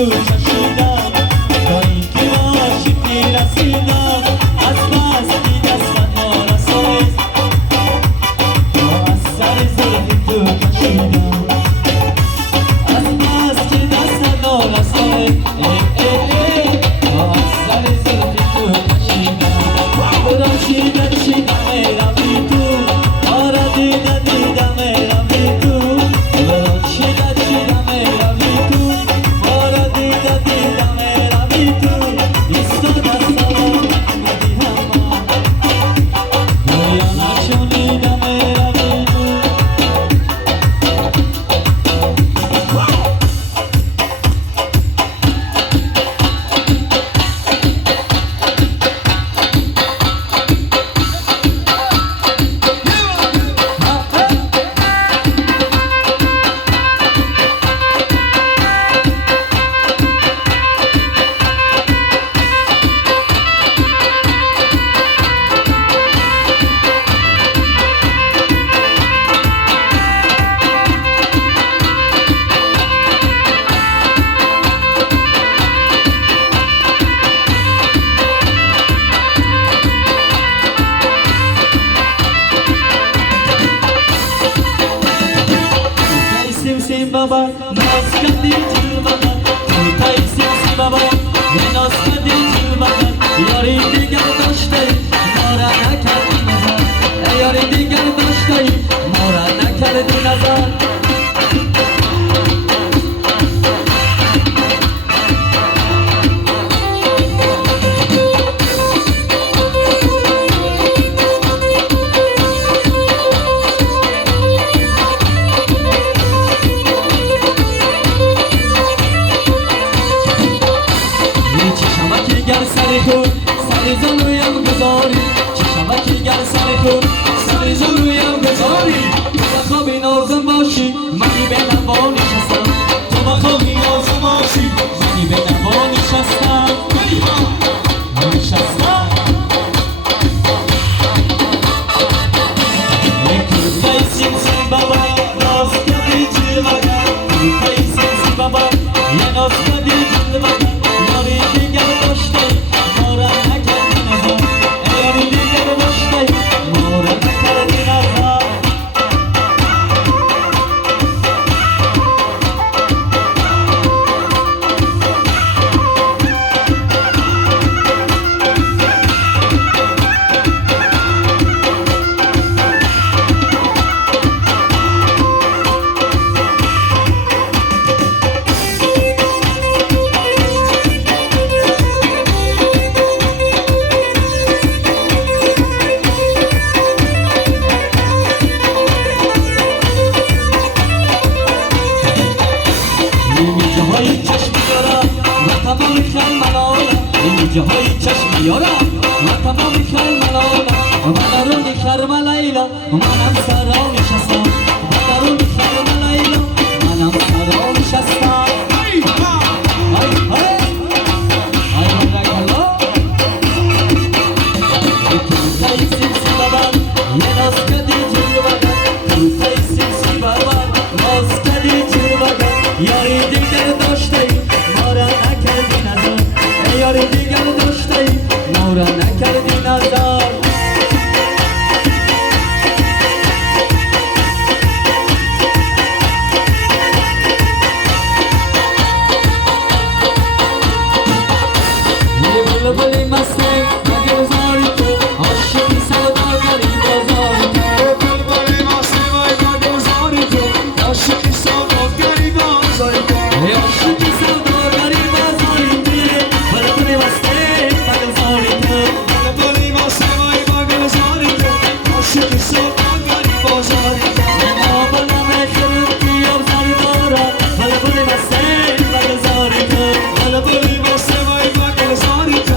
تو چشیدم تا اینکه به عاشقی رسیدم از بس که دستم نارسید تا از سر زلف تو کشیدم از بس که دستم نارسید تا از سر زلف تو کشیدم برام چیدم رفتی تو آره دیدم رفتی تو برام چیدم رفتی تو آره دیدم رفتی تو ایستاد از سلام مدی همه باید شنیدم رفتی تو sim baba naz kadi jil baba tay sim baba naz kadi jil baba yari digar doshte mora nakardi nazar yari digar doshte mora nakardi nazar سری زلویم گذاری چشمکی گر سری تو سری زلویم گذاری تو بخوابی نازم باشی منی به نوا نشستم تو بخوابی نازم باشی منی به نوا نشستم کوتای سینسی بابا ناز کردی جیل بگم کوتای سینسی بابا یه ناز کردی جیل بگم یاری دیگر داشته مورا نکردی نظر یاری دیگر داشته مورا نکردی نظر جاهای چشم یارم و تمام خیل ملالم من رو میخرم لیلا منم سرا نشستم من رو میخرم لیلا منم سرا نشستم های رگلا توتای سینسی بابا یه ناز کدی جیل بگم توتای سینسی بابا ناز کدی جیل بگم یاری دیگر داشته مارا نکردی نظر یاری دیگر داشته مورا نکردی نظر یه بلبلی مسته مگه بزاری تو عاشقی سوداگری بازاری تو بلبلی مسته مگه بزاری تو عاشقی سوداگری بازاری تو عاشقی سوداگری بازاری تو بلبلی مسته مگه بزاری تو بلبلی مسته مگه بزاری تو عاشقی سوداگری بازاری تو بابا نمیخوردی ابزاری دارا بلبلی مسته مگه بزاری تو بلبلی مسته مگه بزاری تو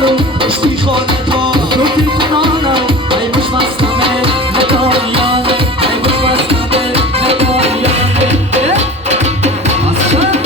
آلو اشتی خانه تا تو تی کنانه ای بوش مستمه نداریانه ای بوش مستمه نداریانه اصلا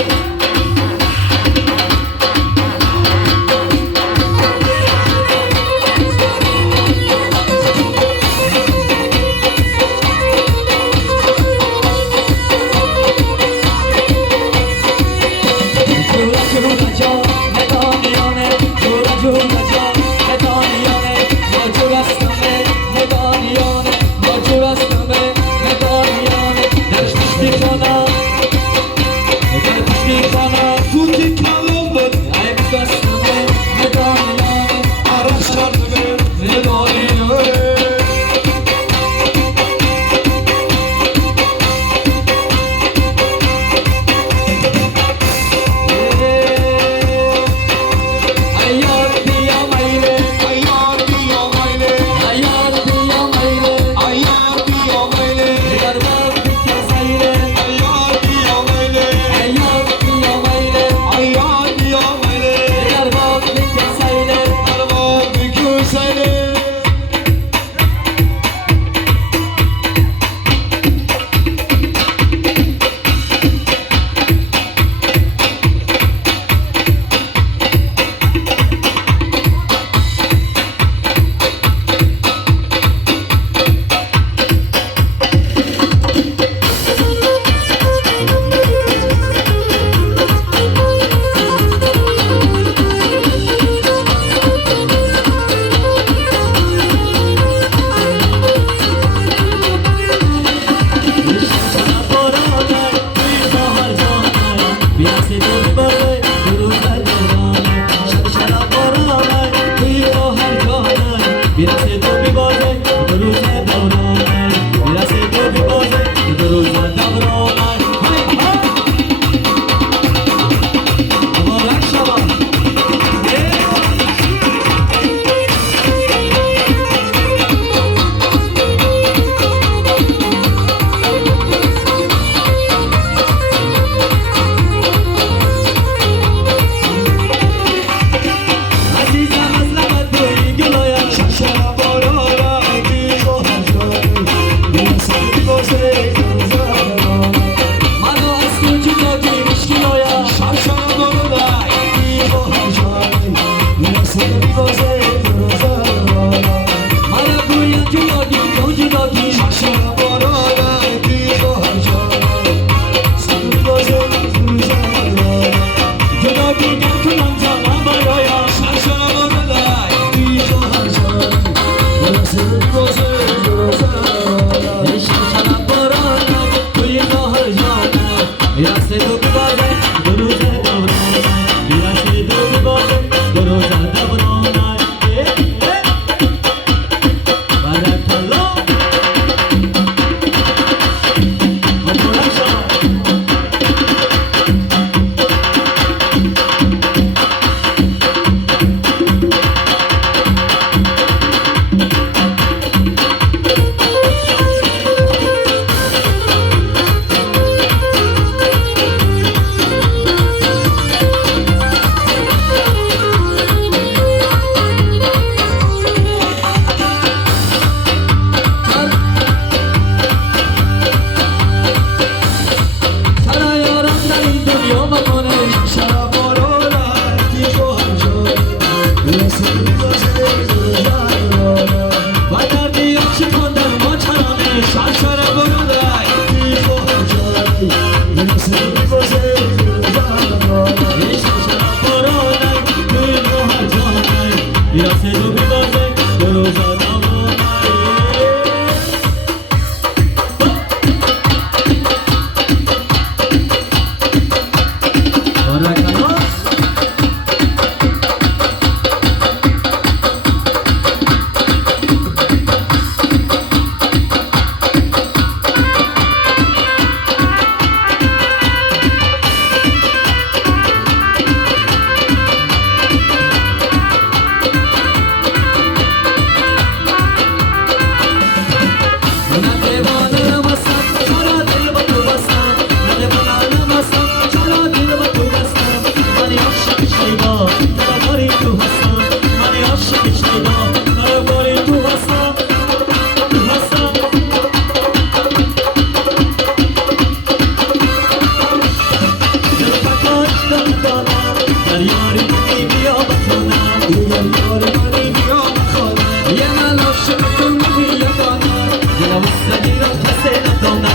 یار منی بیا به خانه یه من عاشق تو ماهی یگانه دلم سگیرم کسی ندانه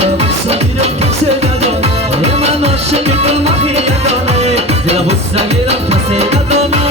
دلم سگیرم کسی ندانه یه من عاشق تو ماهی یگانه دلم سگیرم کسی ندانه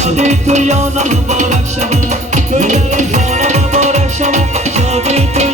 شادی تو یانم مبارک شود، تو یعنی خانم مبارک شود، شادی تو